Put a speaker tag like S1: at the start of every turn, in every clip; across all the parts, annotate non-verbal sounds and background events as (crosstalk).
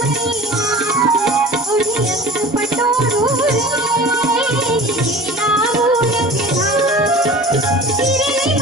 S1: Thank (laughs) you.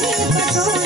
S1: Yeah, Thank you.